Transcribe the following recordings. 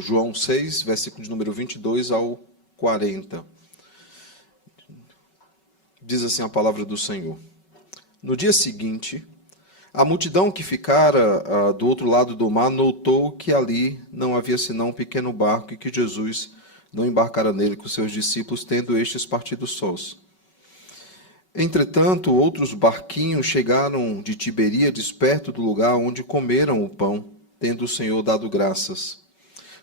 João 6, versículo de número 22 ao 40. Diz assim a palavra do Senhor. No dia seguinte, a multidão que ficara do outro lado do mar notou que ali não havia senão um pequeno barco e que Jesus não embarcara nele com seus discípulos, tendo estes partido sós. Entretanto, outros barquinhos chegaram de Tiberíades, perto do lugar onde comeram o pão, tendo o Senhor dado graças.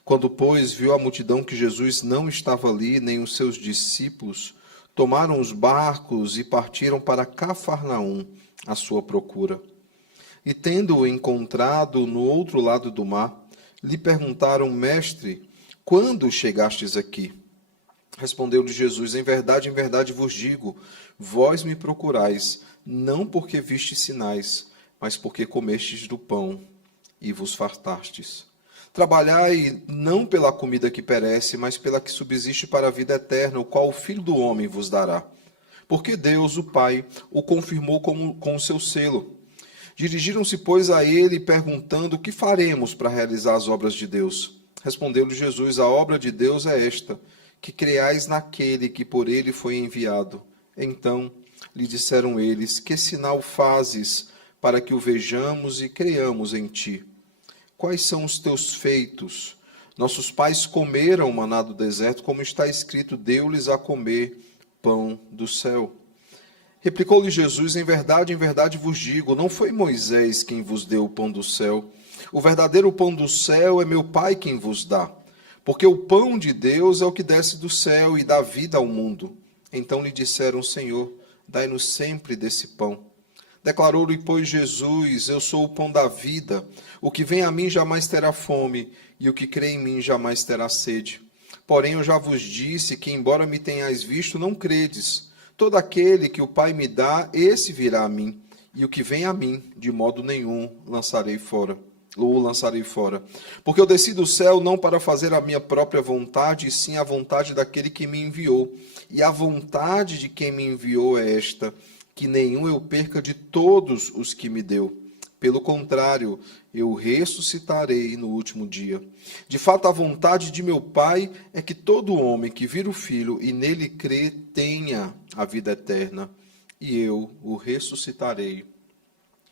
Quando, pois, viu a multidão que Jesus não estava ali, nem os seus discípulos, tomaram os barcos e partiram para Cafarnaum, à sua procura. E tendo-o encontrado no outro lado do mar, lhe perguntaram: Mestre, quando chegastes aqui? Respondeu-lhe Jesus: em verdade vos digo, vós me procurais, não porque vistes sinais, mas porque comestes do pão e vos fartastes. Trabalhai não pela comida que perece, mas pela que subsiste para a vida eterna, o qual o Filho do Homem vos dará. Porque Deus, o Pai, o confirmou com o seu selo. Dirigiram-se, pois, a ele, perguntando: o que faremos para realizar as obras de Deus? Respondeu-lhe Jesus: a obra de Deus é esta, que creais naquele que por ele foi enviado. Então lhe disseram eles: que sinal fazes para que o vejamos e creiamos em ti? Quais são os teus feitos? Nossos pais comeram o maná do deserto, como está escrito: deu-lhes a comer pão do céu. Replicou-lhe Jesus: em verdade vos digo, não foi Moisés quem vos deu o pão do céu. O verdadeiro pão do céu é meu Pai quem vos dá. Porque o pão de Deus é o que desce do céu e dá vida ao mundo. Então lhe disseram: Senhor, dai-nos sempre desse pão. Declarou-lhe, pois, Jesus: eu sou o pão da vida. O que vem a mim jamais terá fome, e o que crê em mim jamais terá sede. Porém, eu já vos disse que, embora me tenhais visto, não credes. Todo aquele que o Pai me dá, esse virá a mim. E o que vem a mim, de modo nenhum o lançarei fora. Porque eu desci do céu não para fazer a minha própria vontade, e sim a vontade daquele que me enviou. E a vontade de quem me enviou é esta: que nenhum eu perca de todos os que me deu. Pelo contrário, eu ressuscitarei no último dia. De fato, a vontade de meu Pai é que todo homem que vira o Filho e nele crê tenha a vida eterna. E eu o ressuscitarei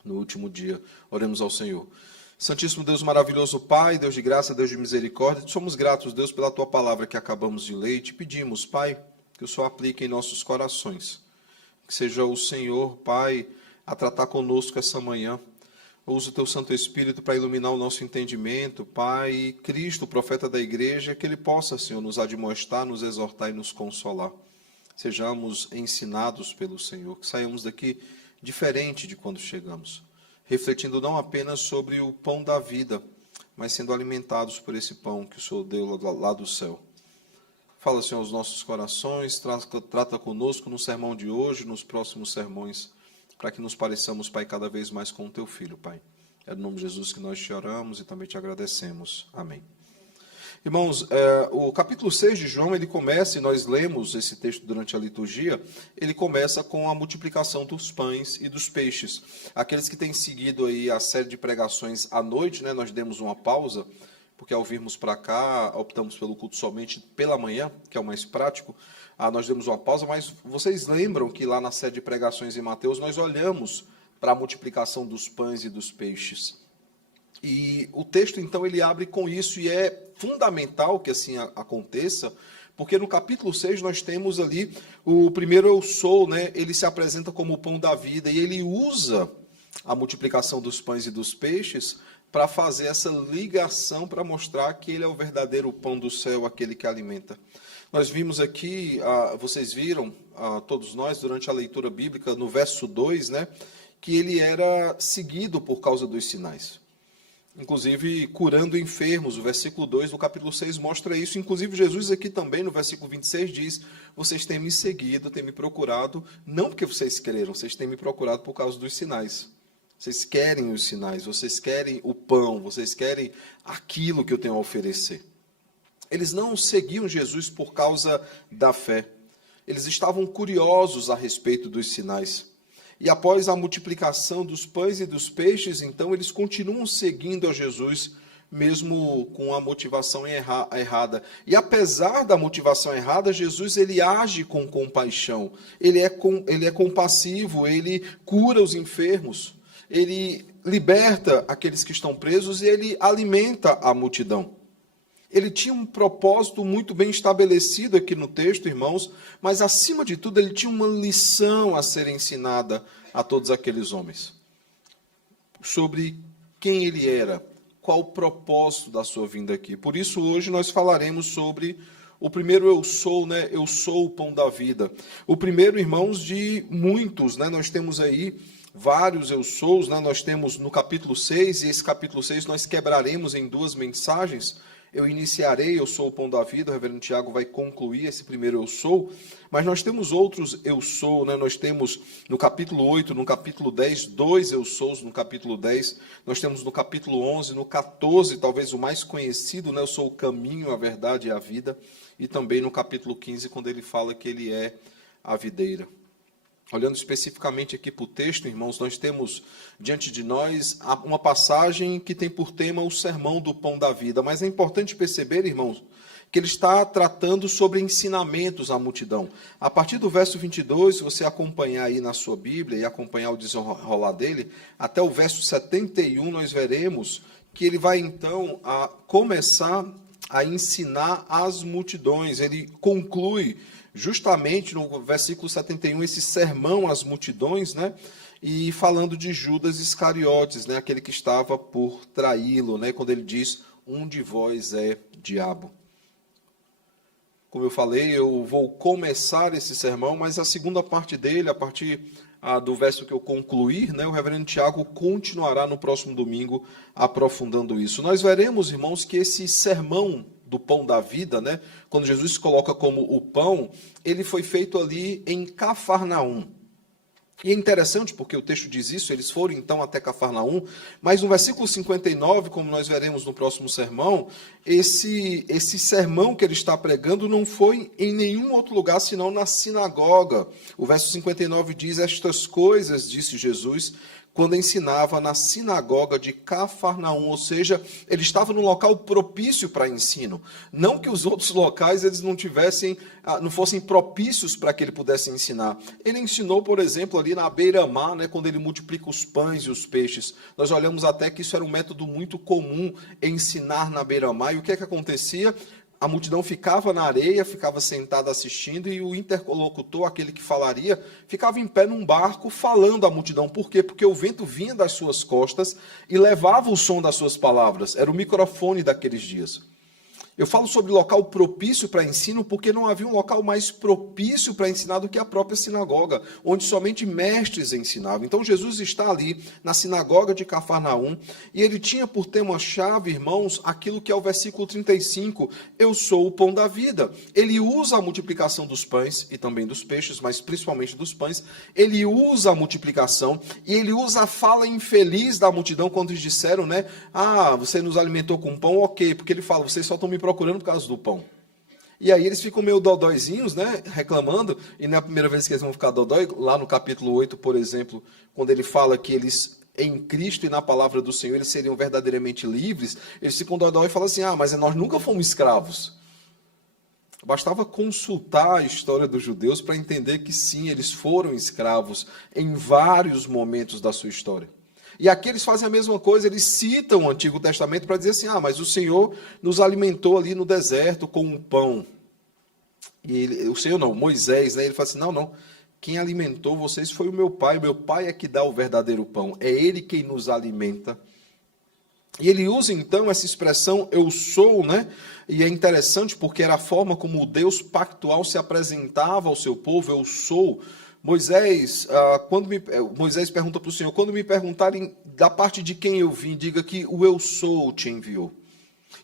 no último dia. Oremos ao Senhor. Santíssimo Deus maravilhoso Pai, Deus de graça, Deus de misericórdia, somos gratos, Deus, pela Tua palavra que acabamos de ler, e te pedimos, Pai, que o Senhor aplique em nossos corações. Que seja o Senhor, Pai, a tratar conosco essa manhã. Use o Teu Santo Espírito para iluminar o nosso entendimento, Pai, e Cristo, o profeta da igreja, que Ele possa, Senhor, nos admoestar, nos exortar e nos consolar. Sejamos ensinados pelo Senhor, que saiamos daqui diferente de quando chegamos, refletindo não apenas sobre o pão da vida, mas sendo alimentados por esse pão que o Senhor deu lá do céu. Fala, Senhor, aos nossos corações, trata conosco no sermão de hoje, nos próximos sermões, para que nos pareçamos, Pai, cada vez mais com o Teu Filho, Pai. É no nome de Jesus que nós te oramos e também te agradecemos. Amém. Irmãos, o capítulo 6 de João, ele começa, e nós lemos esse texto durante a liturgia, ele começa com a multiplicação dos pães e dos peixes. Aqueles que têm seguido aí a série de pregações à noite, né, nós demos uma pausa, porque ao virmos para cá, optamos pelo culto somente pela manhã, que é o mais prático. Nós demos uma pausa, mas vocês lembram que lá na série de pregações em Mateus, nós olhamos para a multiplicação dos pães e dos peixes. E o texto, então, ele abre com isso, e é fundamental que assim aconteça, porque no capítulo 6 nós temos ali o primeiro eu sou, né? Ele se apresenta como o pão da vida, e ele usa a multiplicação dos pães e dos peixes para fazer essa ligação, para mostrar que ele é o verdadeiro pão do céu, aquele que alimenta. Nós vimos aqui, vocês viram, todos nós, durante a leitura bíblica, no verso 2, né, que ele era seguido por causa dos sinais. Inclusive, curando enfermos. O versículo 2 do capítulo 6 mostra isso. Inclusive, Jesus aqui também, no versículo 26, diz: vocês têm me seguido, têm me procurado, não porque vocês creram, vocês têm me procurado por causa dos sinais. Vocês querem os sinais, vocês querem o pão, vocês querem aquilo que eu tenho a oferecer. Eles não seguiam Jesus por causa da fé. Eles estavam curiosos a respeito dos sinais. E após a multiplicação dos pães e dos peixes, então, eles continuam seguindo a Jesus mesmo com a motivação errada. E apesar da motivação errada, Jesus ele age com compaixão, ele é compassivo, ele cura os enfermos, ele liberta aqueles que estão presos e ele alimenta a multidão. Ele tinha um propósito muito bem estabelecido aqui no texto, irmãos, mas acima de tudo ele tinha uma lição a ser ensinada a todos aqueles homens sobre quem ele era, qual o propósito da sua vinda aqui. Por isso hoje nós falaremos sobre o primeiro eu sou, né? Eu sou o pão da vida. O primeiro, irmãos, de muitos, né? Nós temos aí vários eu sous, né? Nós temos no capítulo 6, e esse capítulo 6 nós quebraremos em 2 mensagens. Eu iniciarei, eu sou o pão da vida, o reverendo Tiago vai concluir esse primeiro eu sou, mas nós temos outros eu sou, né? Nós temos no capítulo 8, no capítulo 10, 2 eu sous no capítulo 10, nós temos no capítulo 11, no 14, talvez o mais conhecido, né? Eu sou o caminho, a verdade e a vida, e também no capítulo 15, quando ele fala que ele é a videira. Olhando especificamente aqui para o texto, irmãos, nós temos diante de nós uma passagem que tem por tema o sermão do pão da vida. Mas é importante perceber, irmãos, que ele está tratando sobre ensinamentos à multidão. A partir do verso 22, se você acompanhar aí na sua Bíblia e acompanhar o desenrolar dele, até o verso 71 nós veremos que ele vai então a começar a ensinar as multidões. Ele conclui justamente no versículo 71, esse sermão às multidões, né? E falando de Judas Iscariotes, né? Aquele que estava por traí-lo, né? Quando ele diz, um de vós é diabo. Como eu falei, eu vou começar esse sermão, mas a segunda parte dele, a partir do verso que eu concluir, né? O reverendo Tiago continuará no próximo domingo aprofundando isso. Nós veremos, irmãos, que esse sermão do pão da vida, né? Quando Jesus se coloca como o pão, ele foi feito ali em Cafarnaum. E é interessante porque o texto diz isso, eles foram então até Cafarnaum, mas no versículo 59, como nós veremos no próximo sermão, esse sermão que ele está pregando não foi em nenhum outro lugar senão na sinagoga. O verso 59 diz, estas coisas, disse Jesus, quando ensinava na sinagoga de Cafarnaum, ou seja, ele estava num local propício para ensino. Não que os outros locais eles não fossem propícios para que ele pudesse ensinar. Ele ensinou, por exemplo, ali na beira-mar, né, quando ele multiplica os pães e os peixes. Nós olhamos até que isso era um método muito comum, ensinar na beira-mar. E o que é que acontecia? A multidão ficava na areia, ficava sentada assistindo, e o interlocutor, aquele que falaria, ficava em pé num barco falando à multidão. Por quê? Porque o vento vinha das suas costas e levava o som das suas palavras. Era o microfone daqueles dias. Eu falo sobre local propício para ensino porque não havia um local mais propício para ensinar do que a própria sinagoga, onde somente mestres ensinavam. Então Jesus está ali na sinagoga de Cafarnaum e ele tinha por tema-chave, irmãos, aquilo que é o versículo 35, eu sou o pão da vida. Ele usa a multiplicação dos pães e também dos peixes, mas principalmente dos pães. Ele usa a multiplicação e ele usa a fala infeliz da multidão quando eles disseram, né? Ah, você nos alimentou com pão, ok, porque ele fala, vocês só estão me procurando por causa do pão. E aí eles ficam meio dodóizinhos, né, reclamando, e não é a primeira vez que eles vão ficar dodói, lá no capítulo 8, por exemplo, quando ele fala que eles, em Cristo e na palavra do Senhor, eles seriam verdadeiramente livres, eles ficam dodói e falam assim, mas nós nunca fomos escravos. Bastava consultar a história dos judeus para entender que sim, eles foram escravos em vários momentos da sua história. E aqui eles fazem a mesma coisa, eles citam o Antigo Testamento para dizer assim, mas o Senhor nos alimentou ali no deserto com um pão. E o Senhor não, Moisés, né? Ele fala assim, não, quem alimentou vocês foi o meu pai é que dá o verdadeiro pão, é ele quem nos alimenta. E ele usa então essa expressão, eu sou, né? E é interessante porque era a forma como o Deus pactual se apresentava ao seu povo, eu sou. Moisés pergunta para o Senhor, quando me perguntarem da parte de quem eu vim, diga que o eu sou te enviou.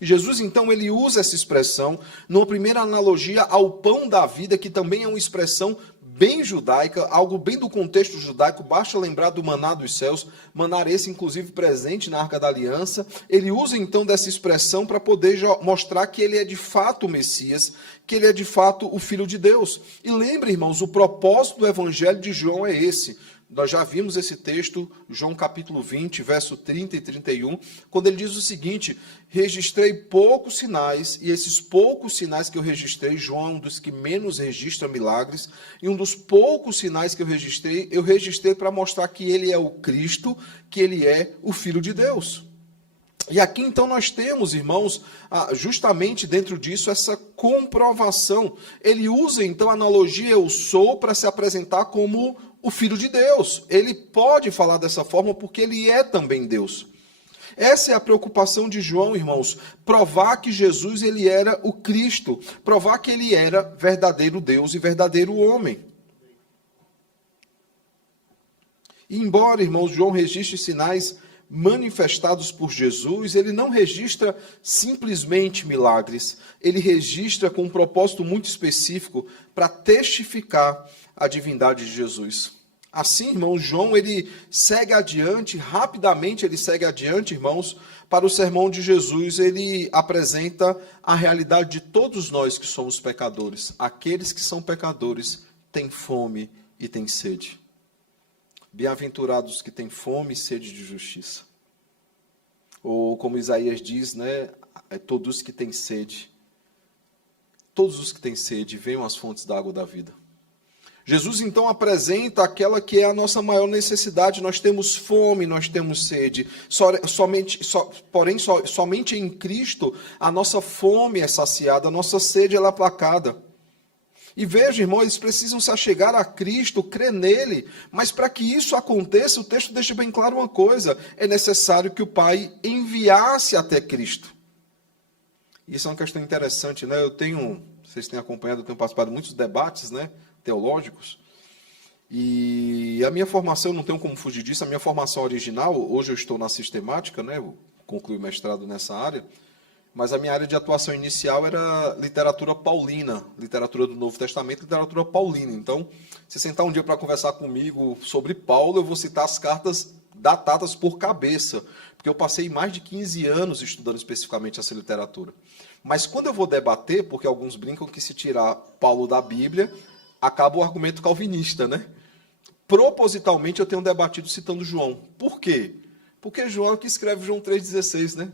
E Jesus, então, ele usa essa expressão numa primeira analogia ao pão da vida, que também é uma expressão bem judaica, algo bem do contexto judaico, basta lembrar do maná dos céus, maná esse inclusive presente na Arca da Aliança. Ele usa então dessa expressão para poder mostrar que ele é de fato o Messias, que ele é de fato o Filho de Deus. E lembre, irmãos, o propósito do Evangelho de João é esse, Nós já vimos esse texto, João capítulo 20, verso 30 e 31, quando ele diz o seguinte: registrei poucos sinais, e esses poucos sinais que eu registrei, João é um dos que menos registra milagres, e um dos poucos sinais que eu registrei para mostrar que ele é o Cristo, que ele é o Filho de Deus. E aqui então nós temos, irmãos, justamente dentro disso, essa comprovação. Ele usa então a analogia eu sou para se apresentar como o Filho de Deus. Ele pode falar dessa forma porque ele é também Deus. Essa é a preocupação de João, irmãos, provar que Jesus ele era o Cristo, provar que ele era verdadeiro Deus e verdadeiro homem. E embora, irmãos, João registre sinais manifestados por Jesus, ele não registra simplesmente milagres, ele registra com um propósito muito específico para testificar a divindade de Jesus. Assim, irmãos, João ele segue adiante, rapidamente ele segue adiante, irmãos, para o sermão de Jesus, ele apresenta a realidade de todos nós que somos pecadores. Aqueles que são pecadores têm fome e têm sede. Bem-aventurados que têm fome e sede de justiça. Ou como Isaías diz, né, todos que têm sede. Todos os que têm sede, venham às fontes da água da vida. Jesus então apresenta aquela que é a nossa maior necessidade. Nós temos fome, nós temos sede. Somente em Cristo a nossa fome é saciada, a nossa sede ela é aplacada. E veja, irmão, eles precisam se achegar a Cristo, crer nele, mas para que isso aconteça, o texto deixa bem claro uma coisa: é necessário que o Pai enviasse até Cristo. Isso é uma questão interessante, né? Vocês têm acompanhado, eu tenho participado de muitos debates, né, teológicos, e a minha formação, eu não tenho como fugir disso, a minha formação original, hoje eu estou na sistemática, né, eu concluí o mestrado nessa área, mas a minha área de atuação inicial era literatura paulina, literatura do Novo Testamento, literatura paulina. Então, se sentar um dia para conversar comigo sobre Paulo, eu vou citar as cartas datadas por cabeça, porque eu passei mais de 15 anos estudando especificamente essa literatura. Mas quando eu vou debater, porque alguns brincam que se tirar Paulo da Bíblia, acaba o argumento calvinista, né? Propositalmente eu tenho debatido citando João. Por quê? Porque João é o que escreve João 3,16, né?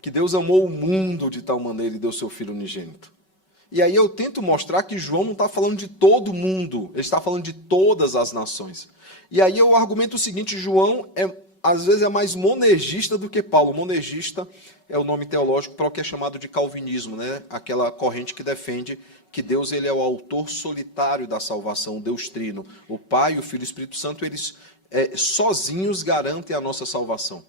Que Deus amou o mundo de tal maneira e deu seu Filho unigênito. E aí eu tento mostrar que João não está falando de todo mundo, ele está falando de todas as nações. E aí eu argumento o seguinte: João às vezes é mais monergista do que Paulo. Monergista é o nome teológico para o que é chamado de calvinismo, né? Aquela corrente que defende que Deus ele é o autor solitário da salvação, o Deus Trino. O Pai, o Filho e o Espírito Santo, eles sozinhos garantem a nossa salvação.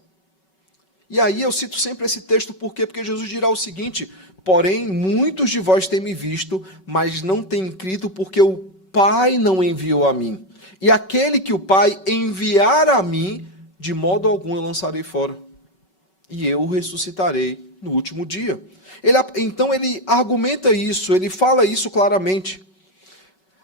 E aí eu cito sempre esse texto, por quê? Porque Jesus dirá o seguinte: porém, muitos de vós têm me visto, mas não têm crido, porque o Pai não enviou a mim. E aquele que o Pai enviar a mim, de modo algum eu lançarei fora. E eu o ressuscitarei no último dia. Então ele argumenta isso, ele fala isso claramente.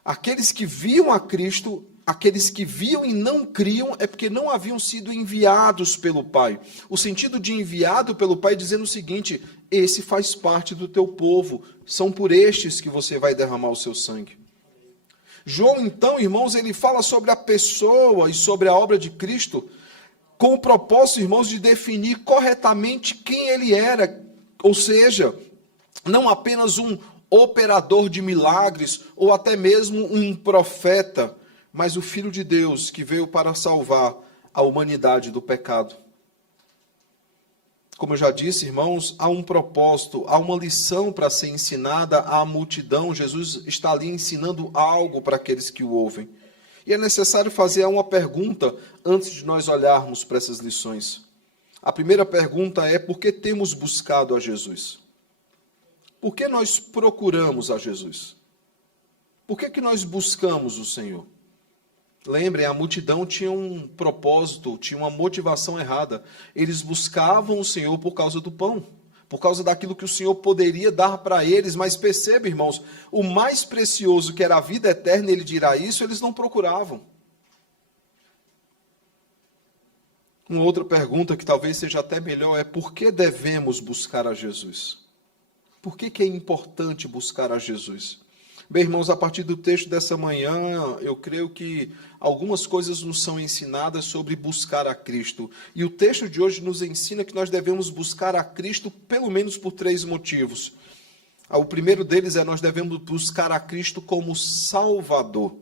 Aqueles que viam a Cristo, aqueles que viam e não criam, é porque não haviam sido enviados pelo Pai. O sentido de enviado pelo Pai é dizendo o seguinte: esse faz parte do teu povo, são por estes que você vai derramar o seu sangue. João, então, irmãos, ele fala sobre a pessoa e sobre a obra de Cristo, com o propósito, irmãos, de definir corretamente quem ele era, ou seja, não apenas um operador de milagres, ou até mesmo um profeta, mas o Filho de Deus que veio para salvar a humanidade do pecado. Como eu já disse, irmãos, há um propósito, há uma lição para ser ensinada à multidão. Jesus está ali ensinando algo para aqueles que o ouvem. E é necessário fazer uma pergunta antes de nós olharmos para essas lições. A primeira pergunta é: por que temos buscado a Jesus? Por que nós procuramos a Jesus? Por que nós buscamos o Senhor? Lembrem, a multidão tinha um propósito, tinha uma motivação errada. Eles buscavam o Senhor por causa do pão, por causa daquilo que o Senhor poderia dar para eles. Mas perceba, irmãos, o mais precioso, que era a vida eterna, ele dirá isso, eles não procuravam. Uma outra pergunta que talvez seja até melhor é: por que devemos buscar a Jesus? Por que é importante buscar a Jesus? Bem, irmãos, a partir do texto dessa manhã, eu creio que algumas coisas nos são ensinadas sobre buscar a Cristo. E o texto de hoje nos ensina que nós devemos buscar a Cristo pelo menos por 3 motivos. O primeiro deles é nós devemos buscar a Cristo como Salvador.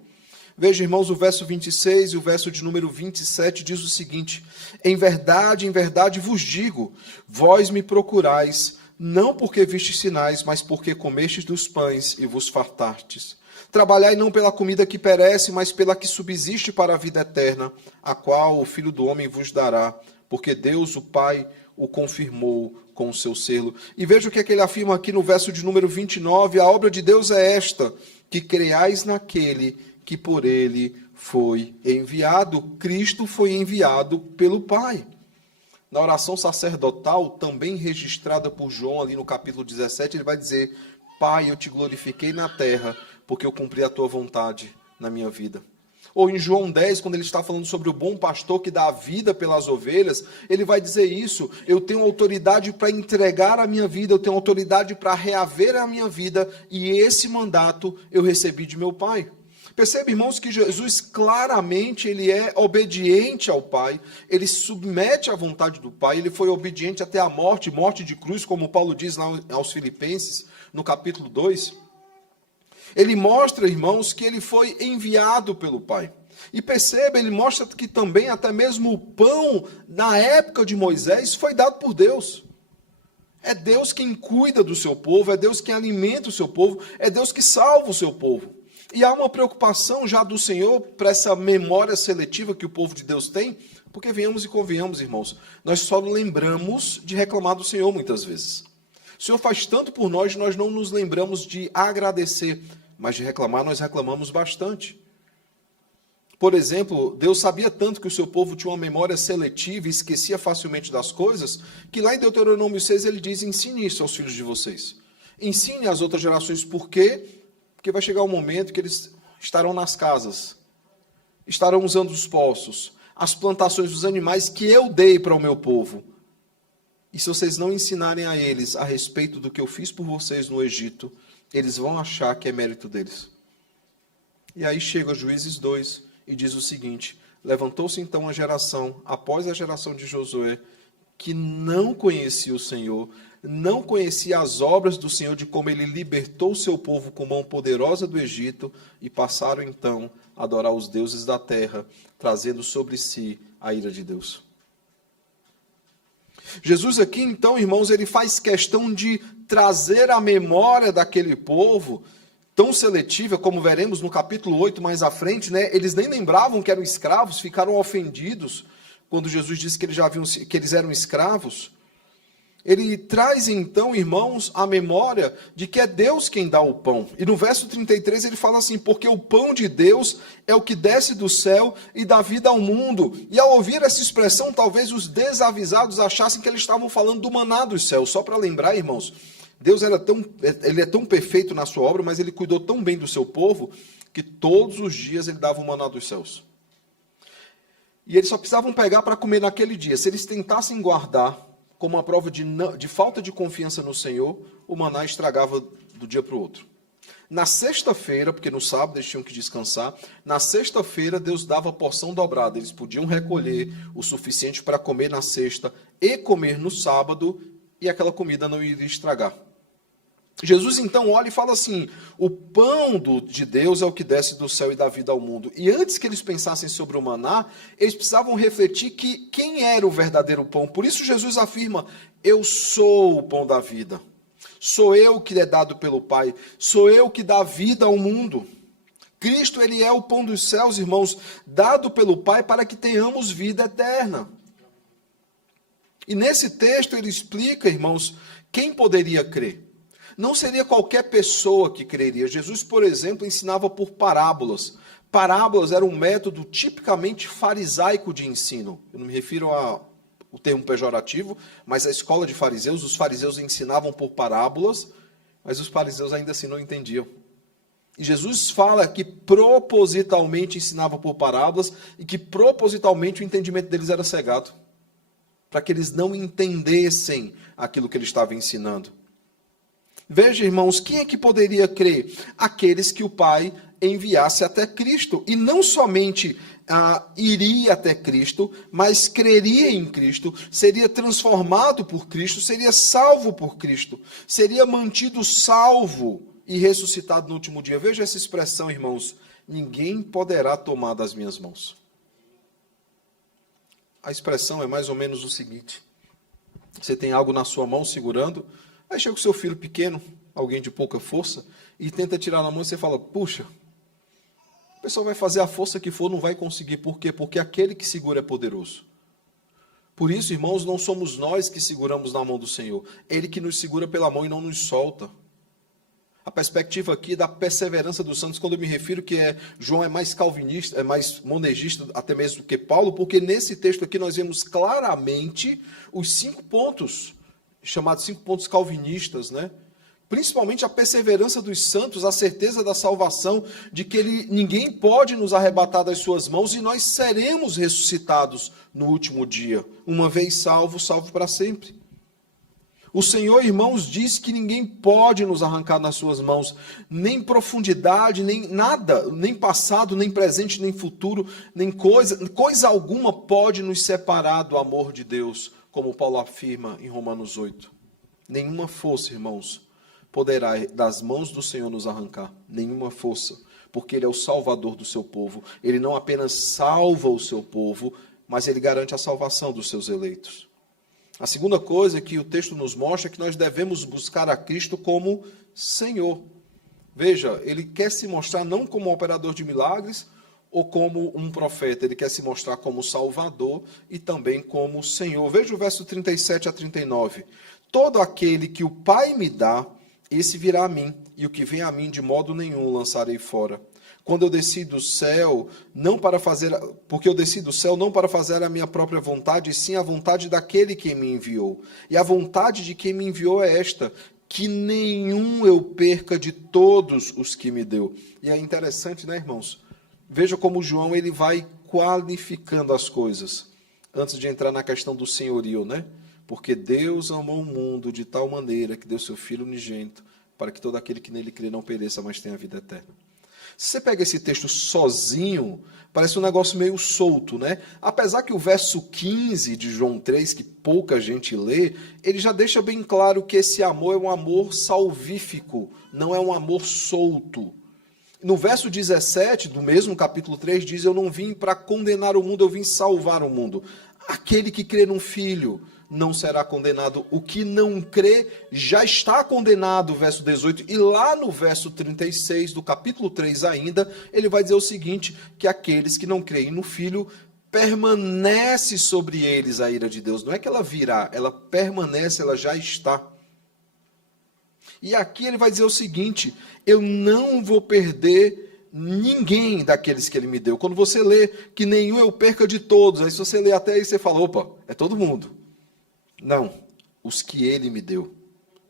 Veja, irmãos, o verso 26 e o verso de número 27 diz o seguinte: em verdade vos digo, vós me procurais, não porque vistes sinais, mas porque comestes dos pães e vos fartastes. Trabalhai não pela comida que perece, mas pela que subsiste para a vida eterna, a qual o Filho do Homem vos dará, porque Deus, o Pai, o confirmou com o seu selo. E veja o que é que ele afirma aqui no verso de número 29, a obra de Deus é esta, que creais naquele que por ele foi enviado. Cristo foi enviado pelo Pai. Na oração sacerdotal, também registrada por João ali no capítulo 17, ele vai dizer: Pai, eu te glorifiquei na terra, porque eu cumpri a tua vontade na minha vida. Ou em João 10, quando ele está falando sobre o bom pastor que dá a vida pelas ovelhas, ele vai dizer isso: eu tenho autoridade para entregar a minha vida, eu tenho autoridade para reaver a minha vida, e esse mandato eu recebi de meu Pai. Percebe, irmãos, que Jesus claramente ele é obediente ao Pai, ele submete à vontade do Pai, ele foi obediente até a morte, morte de cruz, como Paulo diz lá aos Filipenses, no capítulo 2. Ele mostra, irmãos, que ele foi enviado pelo Pai. E perceba, ele mostra que também até mesmo o pão, na época de Moisés, foi dado por Deus. É Deus quem cuida do seu povo, é Deus quem alimenta o seu povo, é Deus que salva o seu povo. E há uma preocupação já do Senhor para essa memória seletiva que o povo de Deus tem, porque venhamos e convenhamos, irmãos, nós só lembramos de reclamar do Senhor muitas vezes. O Senhor faz tanto por nós, nós não nos lembramos de agradecer, mas de reclamar nós reclamamos bastante. Por exemplo, Deus sabia tanto que o seu povo tinha uma memória seletiva e esquecia facilmente das coisas, que lá em Deuteronômio 6 ele diz: ensine isso aos filhos de vocês. Ensine às outras gerações. Por quê? Porque vai chegar um momento que eles estarão nas casas, estarão usando os poços, as plantações dos animais que eu dei para o meu povo. E se vocês não ensinarem a eles a respeito do que eu fiz por vocês no Egito, eles vão achar que é mérito deles. E aí chega Juízes 2 e diz o seguinte: levantou-se então a geração, após a geração de Josué, que não conhecia o Senhor, não conhecia as obras do Senhor, de como ele libertou o seu povo com mão poderosa do Egito, e passaram então a adorar os deuses da terra, trazendo sobre si a ira de Deus. Jesus aqui então, irmãos, ele faz questão de trazer a memória daquele povo, tão seletiva, como veremos no capítulo 8 mais à frente, né? Eles nem lembravam que eram escravos, ficaram ofendidos quando Jesus disse que eles eram escravos. Ele traz então, irmãos, a memória de que é Deus quem dá o pão. E no verso 33 ele fala assim: porque o pão de Deus é o que desce do céu e dá vida ao mundo. E ao ouvir essa expressão, talvez os desavisados achassem que eles estavam falando do maná dos céus. Só para lembrar, irmãos, Deus ele é tão perfeito na sua obra, mas ele cuidou tão bem do seu povo, que todos os dias ele dava o maná dos céus. E eles só precisavam pegar para comer naquele dia. Se eles tentassem guardar como uma prova de falta de confiança no Senhor, o maná estragava do dia para o outro. Na sexta-feira, porque no sábado eles tinham que descansar, na sexta-feira Deus dava a porção dobrada. Eles podiam recolher o suficiente para comer na sexta e comer no sábado, e aquela comida não iria estragar. Jesus então olha e fala assim: o pão de Deus é o que desce do céu e dá vida ao mundo. E antes que eles pensassem sobre o maná, eles precisavam refletir que quem era o verdadeiro pão. Por isso Jesus afirma: eu sou o pão da vida. Sou eu que é dado pelo Pai. Sou eu que dá vida ao mundo. Cristo, ele é o pão dos céus, irmãos, dado pelo Pai para que tenhamos vida eterna. E nesse texto ele explica, irmãos, quem poderia crer. Não seria qualquer pessoa que creria. Jesus, por exemplo, ensinava por parábolas. Parábolas era um método tipicamente farisaico de ensino. Eu não me refiro ao termo pejorativo, mas a escola de fariseus, os fariseus ensinavam por parábolas, mas os fariseus ainda assim não entendiam. E Jesus fala que propositalmente ensinava por parábolas e que propositalmente o entendimento deles era cegado, para que eles não entendessem aquilo que ele estava ensinando. Veja, irmãos, quem é que poderia crer? Aqueles que o Pai enviasse até Cristo. E não somente iria até Cristo, mas creria em Cristo, seria transformado por Cristo, seria salvo por Cristo, seria mantido salvo e ressuscitado no último dia. Veja essa expressão, irmãos. Ninguém poderá tomar das minhas mãos. A expressão é mais ou menos o seguinte. Você tem algo na sua mão segurando, aí chega o seu filho pequeno, alguém de pouca força, e tenta tirar na mão e você fala, puxa, o pessoal vai fazer a força que for, não vai conseguir. Por quê? Porque aquele que segura é poderoso. Por isso, irmãos, não somos nós que seguramos na mão do Senhor. Ele que nos segura pela mão e não nos solta. A perspectiva aqui da perseverança dos santos, quando eu me refiro que João é mais calvinista, é mais monegista até mesmo do que Paulo, porque nesse texto aqui nós vemos claramente os 5 pontos, chamados 5 pontos calvinistas, né? Principalmente a perseverança dos santos, a certeza da salvação, de que ninguém pode nos arrebatar das suas mãos e nós seremos ressuscitados no último dia. Uma vez salvo, salvo para sempre. O Senhor, irmãos, diz que ninguém pode nos arrancar das suas mãos, nem profundidade, nem nada, nem passado, nem presente, nem futuro, nem coisa alguma pode nos separar do amor de Deus, como Paulo afirma em Romanos 8. Nenhuma força, irmãos, poderá das mãos do Senhor nos arrancar, nenhuma força, porque Ele é o salvador do seu povo. Ele não apenas salva o seu povo, mas Ele garante a salvação dos seus eleitos. A segunda coisa que o texto nos mostra é que nós devemos buscar a Cristo como Senhor. Veja, Ele quer se mostrar não como um operador de milagres ou como um profeta, Ele quer se mostrar como Salvador e também como Senhor. Veja o verso 37 a 39. Todo aquele que o Pai me dá, esse virá a mim, e o que vem a mim de modo nenhum lançarei fora. Quando eu desci do céu, porque eu desci do céu não para fazer a minha própria vontade, e sim a vontade daquele que me enviou. E a vontade de quem me enviou é esta, que nenhum eu perca de todos os que me deu. E é interessante, né, irmãos? Veja como João ele vai qualificando as coisas, antes de entrar na questão do senhorio, né? Porque Deus amou o mundo de tal maneira que deu seu Filho unigênito, para que todo aquele que nele crê não pereça, mas tenha a vida eterna. Se você pega esse texto sozinho, parece um negócio meio solto, né? Apesar que o verso 15 de João 3, que pouca gente lê, ele já deixa bem claro que esse amor é um amor salvífico, não é um amor solto. No verso 17 do mesmo capítulo 3 diz, eu não vim para condenar o mundo, eu vim salvar o mundo. Aquele que crê num Filho não será condenado. O que não crê já está condenado, verso 18. E lá no verso 36 do capítulo 3 ainda, ele vai dizer o seguinte, que aqueles que não creem no Filho, permanece sobre eles a ira de Deus. Não é que ela virá, ela permanece, ela já está. E aqui ele vai dizer o seguinte, eu não vou perder ninguém daqueles que ele me deu. Quando você lê que nenhum eu perca de todos, aí se você lê até aí, você fala, opa, é todo mundo. Não, os que ele me deu.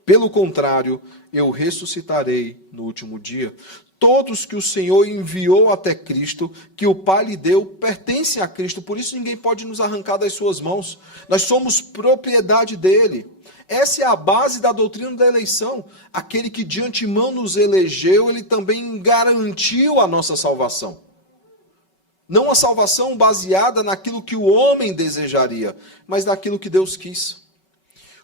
Pelo contrário, eu ressuscitarei no último dia. Todos que o Senhor enviou até Cristo, que o Pai lhe deu, pertencem a Cristo. Por isso ninguém pode nos arrancar das suas mãos. Nós somos propriedade dele. Essa é a base da doutrina da eleição. Aquele que de antemão nos elegeu, ele também garantiu a nossa salvação. Não a salvação baseada naquilo que o homem desejaria, mas naquilo que Deus quis.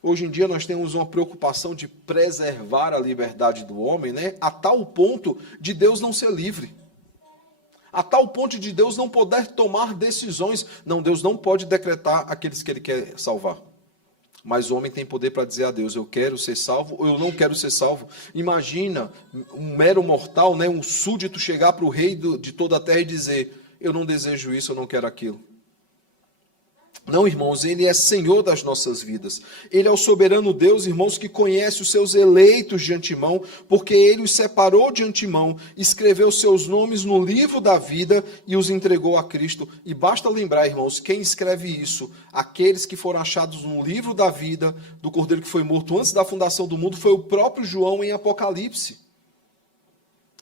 Hoje em dia nós temos uma preocupação de preservar a liberdade do homem, né? A tal ponto de Deus não ser livre. A tal ponto de Deus não poder tomar decisões. Não, Deus não pode decretar aqueles que ele quer salvar. Mas o homem tem poder para dizer a Deus, eu quero ser salvo ou eu não quero ser salvo. Imagina um mero mortal, né? Um súdito chegar para o rei de toda a terra e dizer, eu não desejo isso, eu não quero aquilo. Não, irmãos, ele é Senhor das nossas vidas. Ele é o soberano Deus, irmãos, que conhece os seus eleitos de antemão, porque ele os separou de antemão, escreveu seus nomes no livro da vida e os entregou a Cristo. E basta lembrar, irmãos, quem escreve isso? Aqueles que foram achados no livro da vida do Cordeiro que foi morto antes da fundação do mundo, foi o próprio João em Apocalipse.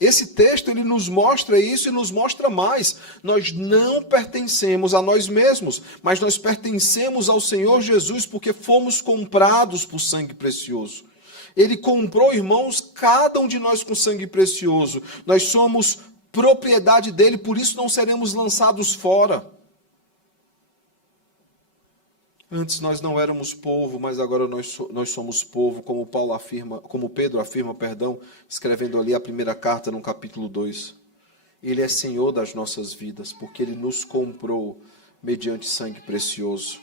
Esse texto ele nos mostra isso e nos mostra mais. Nós não pertencemos a nós mesmos, mas nós pertencemos ao Senhor Jesus porque fomos comprados por sangue precioso. Ele comprou, irmãos, cada um de nós com sangue precioso. Nós somos propriedade dele, por isso não seremos lançados fora. Antes nós não éramos povo, mas agora nós somos povo, como Paulo afirma, como Pedro afirma, escrevendo ali a primeira carta no capítulo 2. Ele é Senhor das nossas vidas, porque ele nos comprou mediante sangue precioso.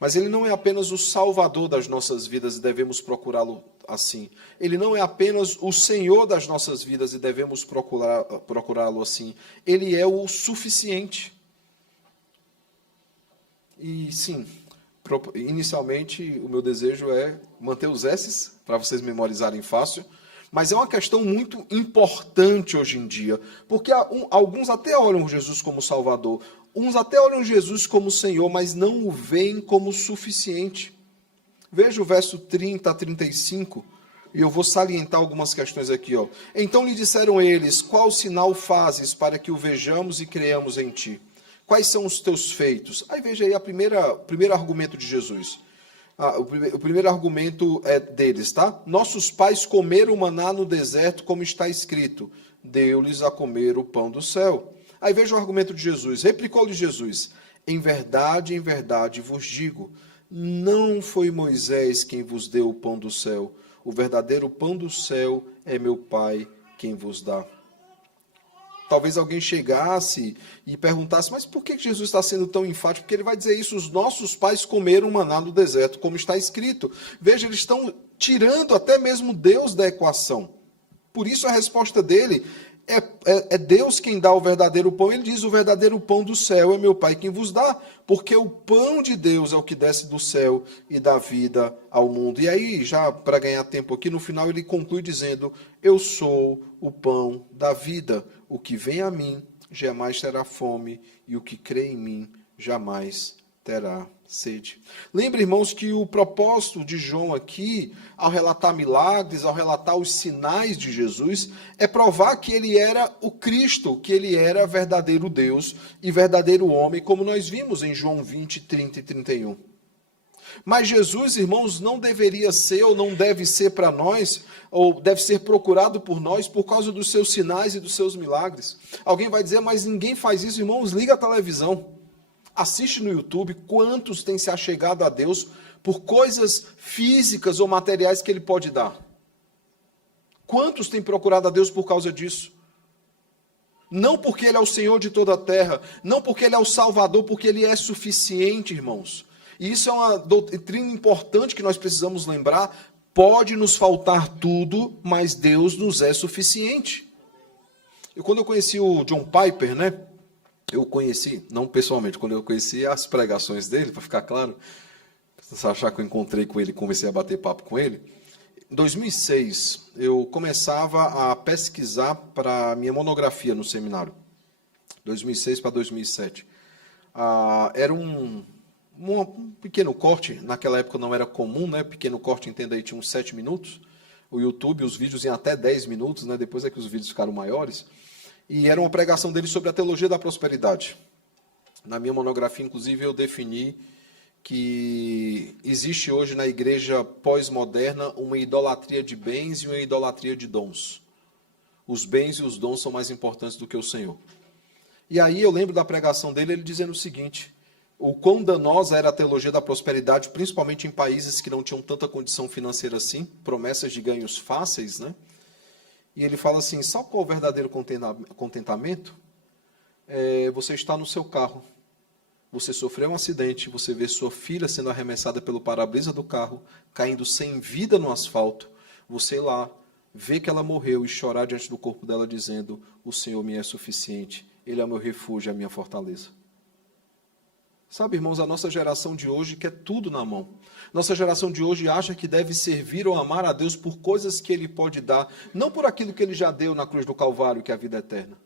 Mas ele não é apenas o Salvador das nossas vidas e devemos procurá-lo assim. Ele não é apenas o Senhor das nossas vidas e devemos procurá-lo assim. Ele é o suficiente. E sim, inicialmente o meu desejo é manter os S's, para vocês memorizarem fácil, mas é uma questão muito importante hoje em dia, porque alguns até olham Jesus como Salvador, uns até olham Jesus como Senhor, mas não o veem como suficiente. Veja o verso 30 a 35, e eu vou salientar algumas questões aqui. Então lhe disseram eles, qual sinal fazes para que o vejamos e creamos em ti? Quais são os teus feitos? Aí veja aí o primeiro argumento de Jesus. O primeiro argumento é deles, tá? Nossos pais comeram maná no deserto, como está escrito. Deu-lhes a comer o pão do céu. Aí veja o argumento de Jesus. Replicou-lhe Jesus. Em verdade vos digo, não foi Moisés quem vos deu o pão do céu. O verdadeiro pão do céu é meu Pai quem vos dá. Talvez alguém chegasse e perguntasse, mas por que Jesus está sendo tão enfático? Porque ele vai dizer isso, os nossos pais comeram maná no deserto, como está escrito. Veja, eles estão tirando até mesmo Deus da equação. Por isso a resposta dele é Deus quem dá o verdadeiro pão. Ele diz, o verdadeiro pão do céu é meu Pai quem vos dá, porque o pão de Deus é o que desce do céu e dá vida ao mundo. E aí, já para ganhar tempo aqui, no final ele conclui dizendo, eu sou o pão da vida. O que vem a mim jamais terá fome, e o que crê em mim jamais terá sede. Lembre, irmãos, que o propósito de João aqui, ao relatar milagres, ao relatar os sinais de Jesus, é provar que ele era o Cristo, que ele era verdadeiro Deus e verdadeiro homem, como nós vimos em João 20, 30 e 31. Mas Jesus, irmãos, não deveria ser ou não deve ser para nós, ou deve ser procurado por nós por causa dos seus sinais e dos seus milagres. Alguém vai dizer, mas ninguém faz isso, irmãos, liga a televisão. Assiste no YouTube quantos têm se achegado a Deus por coisas físicas ou materiais que ele pode dar. Quantos têm procurado a Deus por causa disso? Não porque ele é o Senhor de toda a terra, não porque ele é o Salvador, porque ele é suficiente, irmãos. E isso é uma doutrina importante que nós precisamos lembrar. Pode nos faltar tudo, mas Deus nos é suficiente. Quando eu conheci o John Piper, né? Eu conheci, não pessoalmente, quando eu conheci as pregações dele, para ficar claro, você achar que eu encontrei com ele e comecei a bater papo com ele. Em 2006, eu começava a pesquisar para a minha monografia no seminário. 2006 para 2007. Era um pequeno corte, naquela época não era comum, né? Pequeno corte, entenda aí, tinha uns 7 minutos. O YouTube, os vídeos em até 10 minutos, né? Depois é que os vídeos ficaram maiores. E era uma pregação dele sobre a teologia da prosperidade. Na minha monografia, inclusive, eu defini que existe hoje na igreja pós-moderna uma idolatria de bens e uma idolatria de dons. Os bens e os dons são mais importantes do que o Senhor. E aí eu lembro da pregação dele, ele dizendo o seguinte, o quão danosa era a teologia da prosperidade, principalmente em países que não tinham tanta condição financeira assim, promessas de ganhos fáceis, né? E ele fala assim, sabe qual é o verdadeiro contentamento? Você está no seu carro, você sofreu um acidente, você vê sua filha sendo arremessada pelo para-brisa do carro, caindo sem vida no asfalto, você lá, vê que ela morreu e chorar diante do corpo dela dizendo, o Senhor me é suficiente, Ele é o meu refúgio, a minha fortaleza. Sabe, irmãos, a nossa geração de hoje quer tudo na mão. Nossa geração de hoje acha que deve servir ou amar a Deus por coisas que Ele pode dar, não por aquilo que Ele já deu na cruz do Calvário, que é a vida eterna.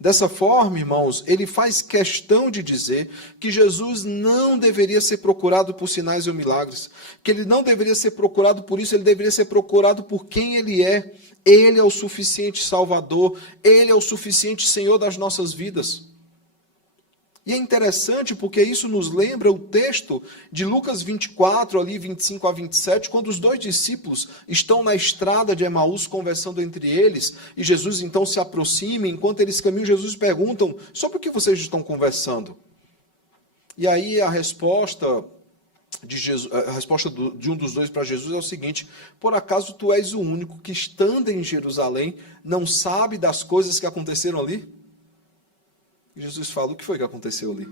Dessa forma, irmãos, ele faz questão de dizer que Jesus não deveria ser procurado por sinais ou milagres, que ele não deveria ser procurado por isso, ele deveria ser procurado por quem ele é. Ele é o suficiente Salvador, ele é o suficiente Senhor das nossas vidas. E é interessante porque isso nos lembra o texto de Lucas 24, ali 25 a 27, quando os dois discípulos estão na estrada de Emaús conversando entre eles, e Jesus então se aproxima, enquanto eles caminham, Jesus perguntam, sobre o que vocês estão conversando? E aí a resposta de um dos dois para Jesus é o seguinte: por acaso tu és o único que, estando em Jerusalém, não sabe das coisas que aconteceram ali? E Jesus fala: o que foi que aconteceu ali?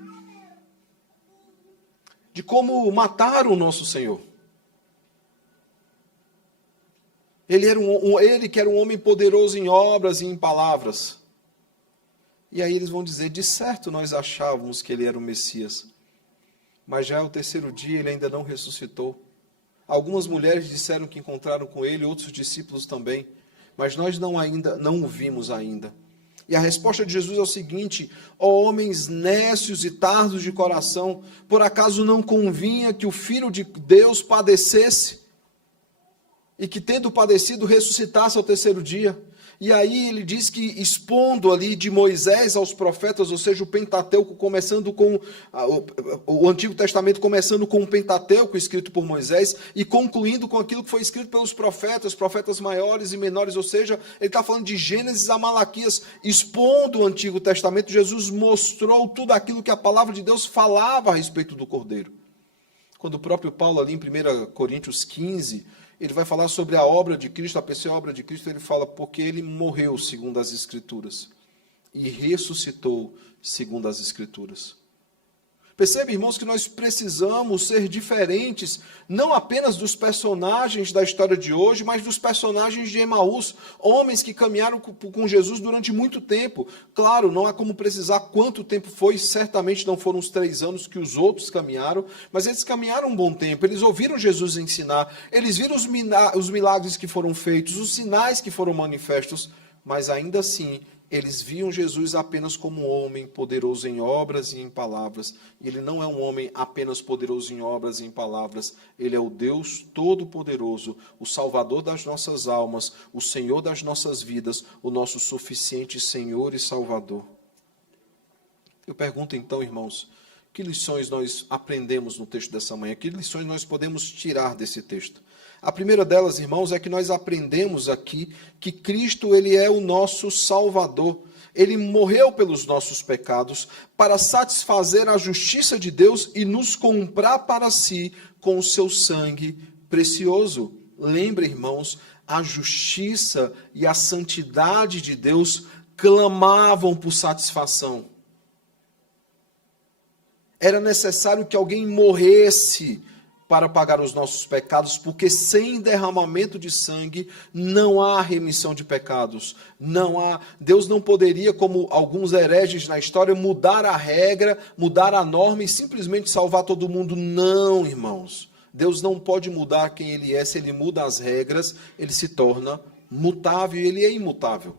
De como mataram o nosso Senhor. Ele que era um homem poderoso em obras e em palavras. E aí eles vão dizer: de certo nós achávamos que ele era o Messias, mas já é o terceiro dia, ele ainda não ressuscitou. Algumas mulheres disseram que encontraram com ele, outros discípulos também, mas nós não o vimos ainda. E a resposta de Jesus é o seguinte: ó homens nécios e tardos de coração, por acaso não convinha que o Filho de Deus padecesse, e que, tendo padecido, ressuscitasse ao terceiro dia? E aí ele diz que, expondo ali de Moisés aos profetas, ou seja, o Pentateuco, começando com o Antigo Testamento, começando com o Pentateuco escrito por Moisés e concluindo com aquilo que foi escrito pelos profetas maiores e menores, ou seja, ele está falando de Gênesis a Malaquias, expondo o Antigo Testamento. Jesus mostrou tudo aquilo que a palavra de Deus falava a respeito do Cordeiro. Quando o próprio Paulo, ali em 1 Coríntios 15, ele vai falar sobre a obra de Cristo, a pessoa a obra de Cristo, ele fala: porque ele morreu segundo as Escrituras e ressuscitou segundo as Escrituras. Percebe, irmãos, que nós precisamos ser diferentes, não apenas dos personagens da história de hoje, mas dos personagens de Emaús, homens que caminharam com Jesus durante muito tempo. Claro, não há como precisar quanto tempo foi, certamente não foram os 3 anos que os outros caminharam, mas eles caminharam um bom tempo, eles ouviram Jesus ensinar, eles viram os milagres que foram feitos, os sinais que foram manifestos, mas ainda assim, eles viam Jesus apenas como um homem poderoso em obras e em palavras. E ele não é um homem apenas poderoso em obras e em palavras. Ele é o Deus Todo-Poderoso, o Salvador das nossas almas, o Senhor das nossas vidas, o nosso suficiente Senhor e Salvador. Eu pergunto então, irmãos, que lições nós aprendemos no texto dessa manhã? Que lições nós podemos tirar desse texto? A primeira delas, irmãos, é que nós aprendemos aqui que Cristo, ele é o nosso Salvador. Ele morreu pelos nossos pecados para satisfazer a justiça de Deus e nos comprar para si com o seu sangue precioso. Lembre, irmãos, a justiça e a santidade de Deus clamavam por satisfação. Era necessário que alguém morresse para pagar os nossos pecados, porque sem derramamento de sangue não há remissão de pecados. Deus não poderia, como alguns hereges na história, mudar a regra, mudar a norma e simplesmente salvar todo mundo. Não, irmãos. Deus não pode mudar quem ele é. Se ele muda as regras, ele se torna mutável e ele é imutável.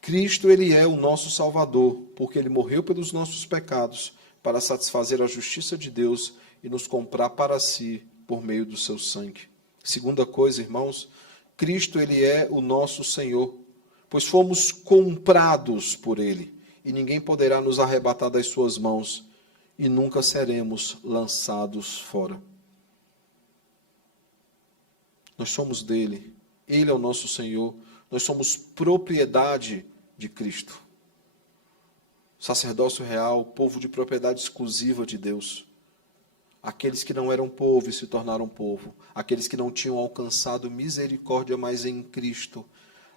Cristo, ele é o nosso Salvador, porque ele morreu pelos nossos pecados, para satisfazer a justiça de Deus e nos comprar para si por meio do seu sangue. Segunda coisa, irmãos, Cristo, ele é o nosso Senhor, pois fomos comprados por ele, e ninguém poderá nos arrebatar das suas mãos, e nunca seremos lançados fora. Nós somos dele, ele é o nosso Senhor, nós somos propriedade de Cristo. Sacerdócio real, povo de propriedade exclusiva de Deus. Aqueles que não eram povo e se tornaram povo. Aqueles que não tinham alcançado misericórdia, mas em Cristo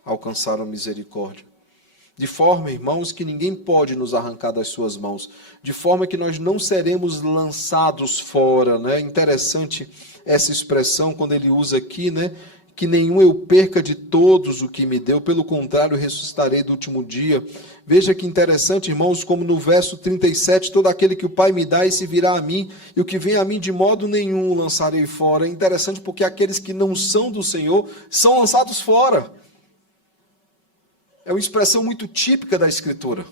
alcançaram misericórdia. De forma, irmãos, que ninguém pode nos arrancar das suas mãos. De forma que nós não seremos lançados fora. Né? Interessante essa expressão quando ele usa aqui, né? Que nenhum eu perca de todos o que me deu, pelo contrário, ressuscitarei do último dia. Veja que interessante, irmãos, como no verso 37, todo aquele que o Pai me dá, esse virá a mim, e o que vem a mim de modo nenhum o lançarei fora. É interessante porque aqueles que não são do Senhor são lançados fora. É uma expressão muito típica da Escritura.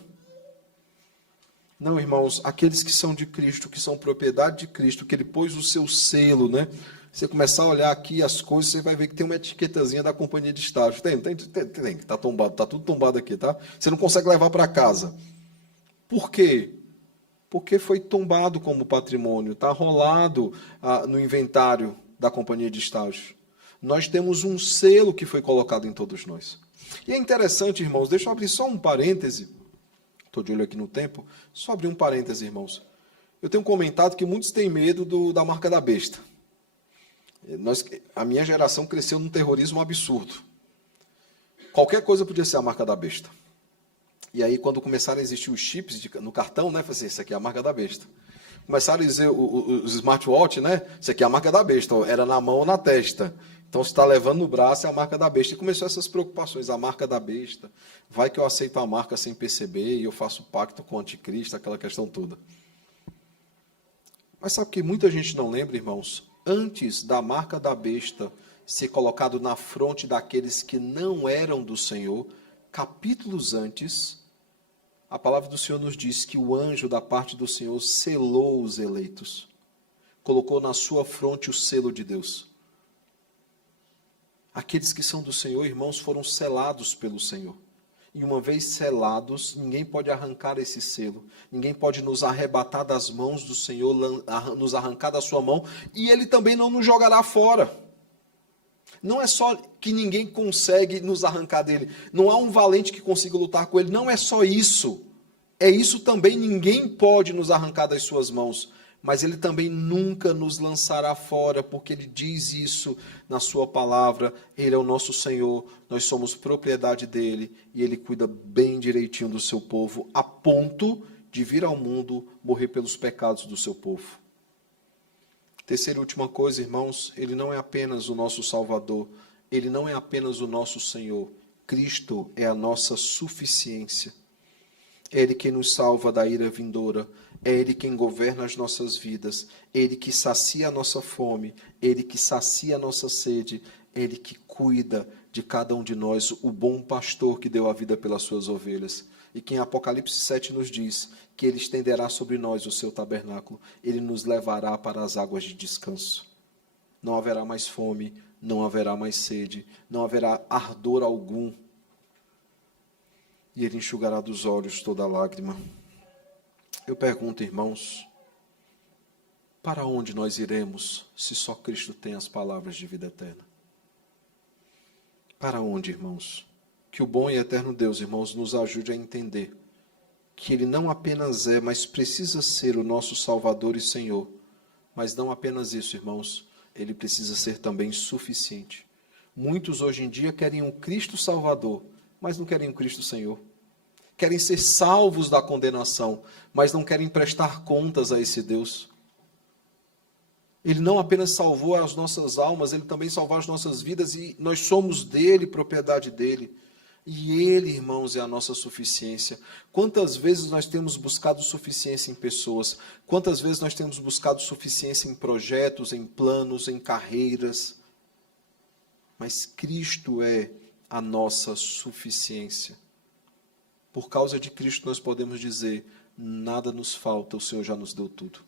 Não, irmãos, aqueles que são de Cristo, que são propriedade de Cristo, que ele pôs o seu selo, né? Você começar a olhar aqui as coisas, você vai ver que tem uma etiquetazinha da companhia de estágio. Tem, está tombado, está tudo tombado aqui, tá? Você não consegue levar para casa. Por quê? Porque foi tombado como patrimônio, está rolado no inventário da companhia de estágio. Nós temos um selo que foi colocado em todos nós. E é interessante, irmãos, deixa eu abrir só um parêntese. Estou de olho aqui no tempo. Só abrir um parêntese, irmãos. Eu tenho comentado que muitos têm medo da marca da besta. A minha geração cresceu num terrorismo absurdo. Qualquer coisa podia ser a marca da besta. E aí, quando começaram a existir os chips no cartão, né? Falei assim, isso aqui é a marca da besta. Começaram a dizer os smartwatch, né? Isso aqui é a marca da besta. Era na mão ou na testa. Então, se está levando no braço, é a marca da besta. E começou essas preocupações. A marca da besta. Vai que eu aceito a marca sem perceber e eu faço pacto com o anticristo, aquela questão toda. Mas sabe o que muita gente não lembra, irmãos? Antes da marca da besta ser colocado na fronte daqueles que não eram do Senhor, capítulos antes, a palavra do Senhor nos diz que o anjo da parte do Senhor selou os eleitos. Colocou na sua fronte o selo de Deus. Aqueles que são do Senhor, irmãos, foram selados pelo Senhor. E uma vez selados, ninguém pode arrancar esse selo. Ninguém pode nos arrebatar das mãos do Senhor, nos arrancar da sua mão. E Ele também não nos jogará fora. Não é só que ninguém consegue nos arrancar dele. Não há um valente que consiga lutar com ele. Não é só isso. É isso também. Ninguém pode nos arrancar das suas mãos. Mas ele também nunca nos lançará fora, porque ele diz isso na sua palavra. Ele é o nosso Senhor, nós somos propriedade dele, e ele cuida bem direitinho do seu povo, a ponto de vir ao mundo morrer pelos pecados do seu povo. Terceira e última coisa, irmãos, ele não é apenas o nosso Salvador, ele não é apenas o nosso Senhor. Cristo é a nossa suficiência. É Ele quem nos salva da ira vindoura. É Ele quem governa as nossas vidas. É Ele que sacia a nossa fome. É Ele que sacia a nossa sede. É Ele que cuida de cada um de nós, o bom pastor que deu a vida pelas suas ovelhas. E que em Apocalipse 7 nos diz que Ele estenderá sobre nós o seu tabernáculo. Ele nos levará para as águas de descanso. Não haverá mais fome, não haverá mais sede, não haverá ardor algum. E Ele enxugará dos olhos toda lágrima. Eu pergunto, irmãos, para onde nós iremos se só Cristo tem as palavras de vida eterna? Para onde, irmãos? Que o bom e eterno Deus, irmãos, nos ajude a entender que Ele não apenas é, mas precisa ser o nosso Salvador e Senhor. Mas não apenas isso, irmãos, Ele precisa ser também suficiente. Muitos hoje em dia querem um Cristo Salvador, mas não querem um Cristo Senhor. Querem ser salvos da condenação, mas não querem prestar contas a esse Deus. Ele não apenas salvou as nossas almas, Ele também salvou as nossas vidas, e nós somos dEle, propriedade dEle. E Ele, irmãos, é a nossa suficiência. Quantas vezes nós temos buscado suficiência em pessoas? Quantas vezes nós temos buscado suficiência em projetos, em planos, em carreiras? Mas Cristo é a nossa suficiência. Por causa de Cristo nós podemos dizer, nada nos falta, o Senhor já nos deu tudo.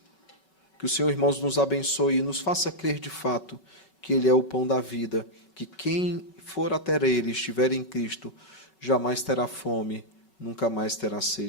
Que o Senhor, irmãos, nos abençoe e nos faça crer de fato que Ele é o pão da vida, que quem for até Ele, estiver em Cristo, jamais terá fome, nunca mais terá sede.